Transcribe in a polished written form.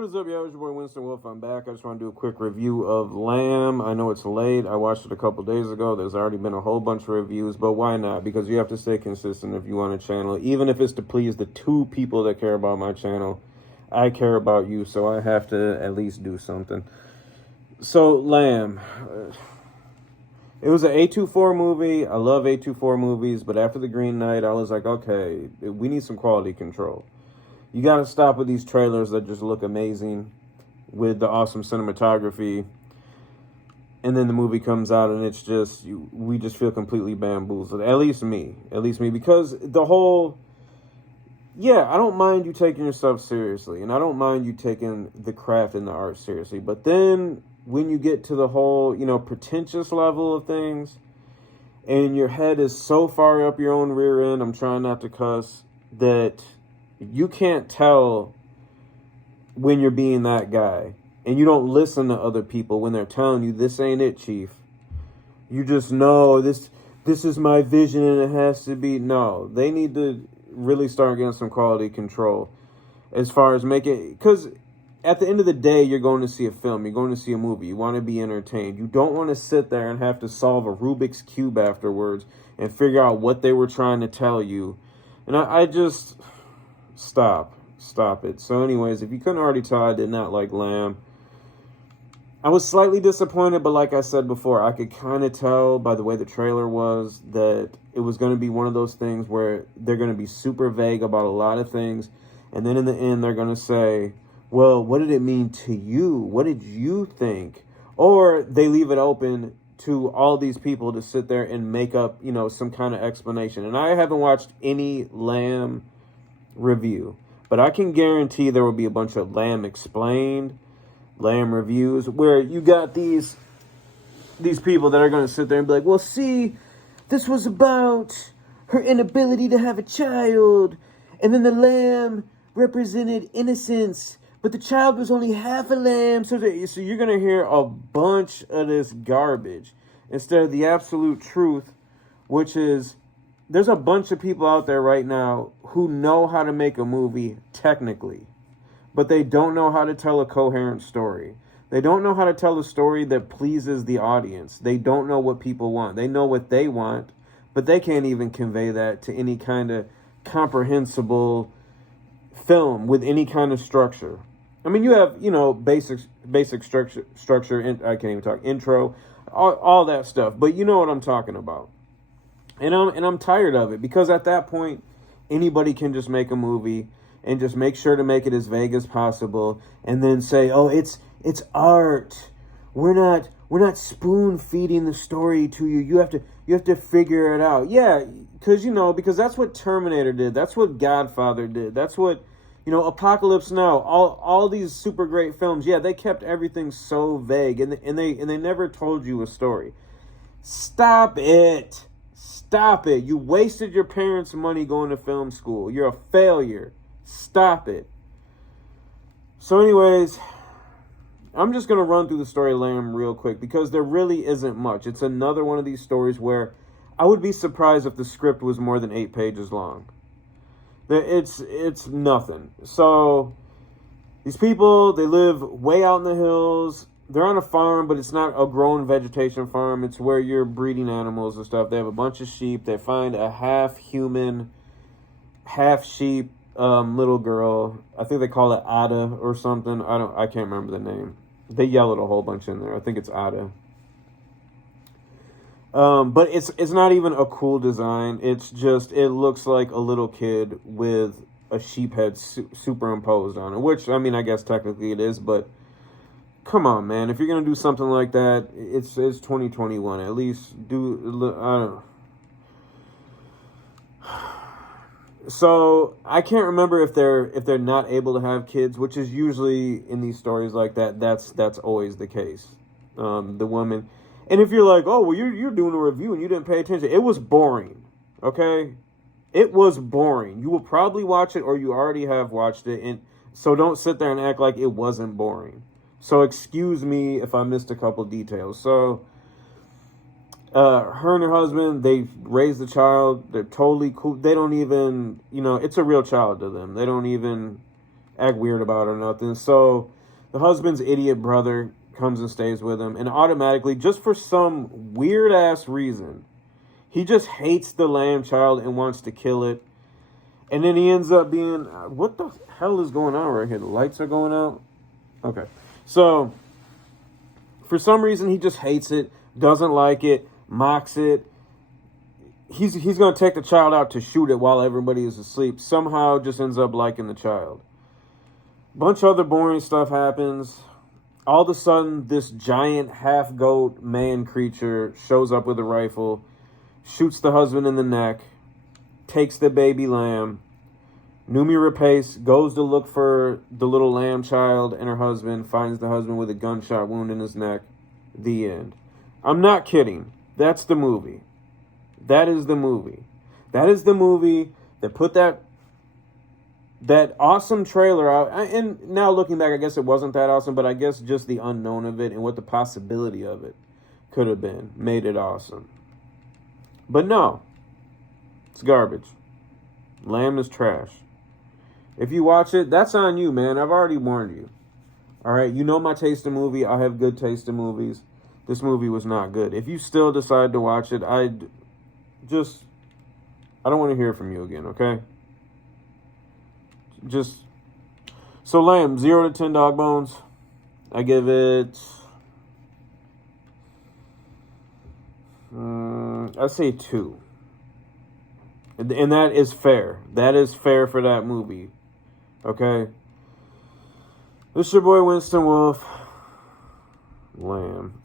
What is up, y'all? It's your boy Winston Wolf. I'm back. I just want to do a quick review of Lamb. I know it's late. I watched it a couple days ago. There's already been a whole bunch of reviews, but why not? Because you have to stay consistent if you want a channel. Even if it's to please the 2 people that care about my channel, I care about you, so I have to at least do something. So, Lamb. It was an A24 movie. I love A24 movies, but after The Green Knight, I was like, okay, we need some quality control. You got to stop with these trailers that just look amazing with the awesome cinematography. And then the movie comes out and it's just, we just feel completely bamboozled. At least me. Because the whole, I don't mind you taking yourself seriously. And I don't mind you taking the craft and the art seriously. But then when you get to the whole, pretentious level of things, and your head is so far up your own rear end, I'm trying not to cuss, that you can't tell when you're being that guy. And you don't listen to other people when they're telling you, this ain't it, chief. You just know this is my vision and it has to be. No, they need to really start getting some quality control as far as making, because at the end of the day, you're going to see a film. You're going to see a movie. You want to be entertained. You don't want to sit there and have to solve a Rubik's Cube afterwards and figure out what they were trying to tell you. And I just... Stop it. So anyways, if you couldn't already tell, I did not like Lamb. I was slightly disappointed, but like I said before, I could kind of tell by the way the trailer was that it was going to be one of those things where they're going to be super vague about a lot of things, and then in the end they're going to say, well, what did it mean to you? What did you think? Or they leave it open to all these people to sit there and make up, some kind of explanation. And I haven't watched any Lamb review, but I can guarantee there will be a bunch of Lamb explained, Lamb reviews, where you got these people that are going to sit there and be like, well, see, this was about her inability to have a child, and then the lamb represented innocence, but the child was only half a lamb. So you're going to hear a bunch of this garbage instead of the absolute truth, which is, there's a bunch of people out there right now who know how to make a movie technically, but they don't know how to tell a coherent story. They don't know how to tell a story that pleases the audience. They don't know what people want. They know what they want, but they can't even convey that to any kind of comprehensible film with any kind of structure. I mean, you have, basic structure, I can't even talk, intro, all that stuff, but you know what I'm talking about. And I'm tired of it, because at that point, anybody can just make a movie and just make sure to make it as vague as possible, and then say, "Oh, it's art. We're not spoon feeding the story to you. You have to figure it out." Yeah, because that's what Terminator did. That's what Godfather did. That's what Apocalypse Now. All these super great films. Yeah, they kept everything so vague, and they never told you a story. Stop it. Stop it. You wasted your parents' money going to film school. You're a failure. Stop it. So anyways, I'm just going to run through the story of Lamb real quick, because there really isn't much. It's another one of these stories where I would be surprised if the script was more than 8 pages long. It's nothing. So these people, they live way out in the hills. They're on a farm, but it's not a grown vegetation farm. It's where you're breeding animals and stuff. They have a bunch of sheep. They find a half-human, half-sheep little girl. I think they call it Ada or something. I can't remember the name. They yell it a whole bunch in there. I think it's Ada. But it's not even a cool design. It's just, it looks like a little kid with a sheep head superimposed on it. Which, I mean, I guess technically it is, but come on, man. If you're going to do something like that, it's 2021. At least I don't know. So, I can't remember if they're not able to have kids, which is usually in these stories like that. That's always the case. The woman. And if you're like, oh, well, you're doing a review and you didn't pay attention. It was boring. Okay? It was boring. You will probably watch it, or you already have watched it. And so don't sit there and act like it wasn't boring. So excuse me if I missed a couple details. So her and her husband, they raised the child. They're totally cool. They don't even, it's a real child to them. They don't even act weird about it or nothing. So the husband's idiot brother comes and stays with him, and automatically, just for some weird ass reason, he just hates the lamb child and wants to kill it. And then he ends up being, what the hell is going on right here? The lights are going out. Okay, so for some reason he just hates it, doesn't like it, mocks it. He's going to take the child out to shoot it while everybody is asleep. Somehow just ends up liking the child. Bunch of other boring stuff happens. All of a sudden, this giant half-goat man creature shows up with a rifle, shoots the husband in the neck, takes the baby lamb. Numi Rapace goes to look for the little lamb child and her husband, finds the husband with a gunshot wound in his neck. The end. I'm not kidding. That's the movie. That is the movie. That is the movie that put that awesome trailer out. And now looking back, I guess it wasn't that awesome, but I guess just the unknown of it and what the possibility of it could have been made it awesome. But no, it's garbage. Lamb is trash. If you watch it, that's on you, man. I've already warned you. All right, you know my taste in movie. I have good taste in movies. This movie was not good. If you still decide to watch it, I don't want to hear from you again, okay? So Lamb, 0 to 10 dog bones. I give it, I'd say 2. And that is fair. That is fair for that movie. Okay? This is your boy Winston Wolf. Lamb.